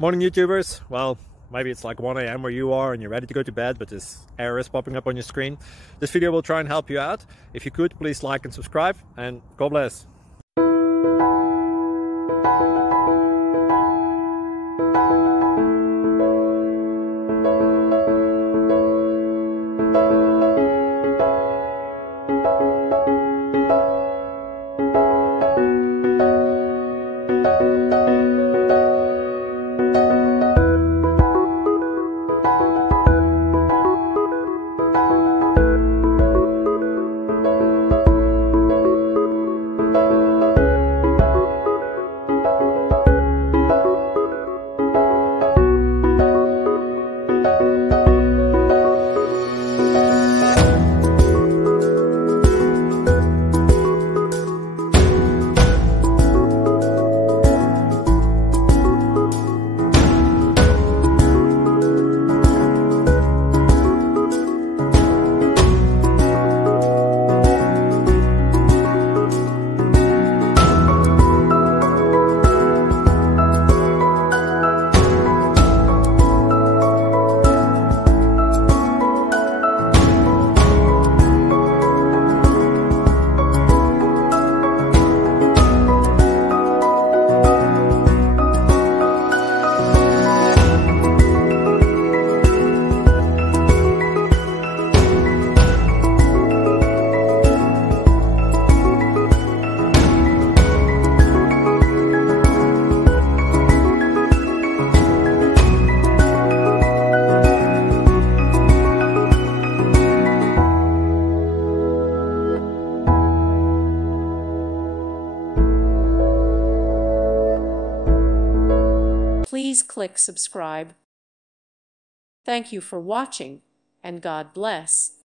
Morning YouTubers. Well, maybe it's like 1 a.m. where you are and you're ready to go to bed, but this error is popping up on your screen. This video will try and help you out. If you could, please like and subscribe, and God bless. Please click subscribe. Thank you for watching, and God bless.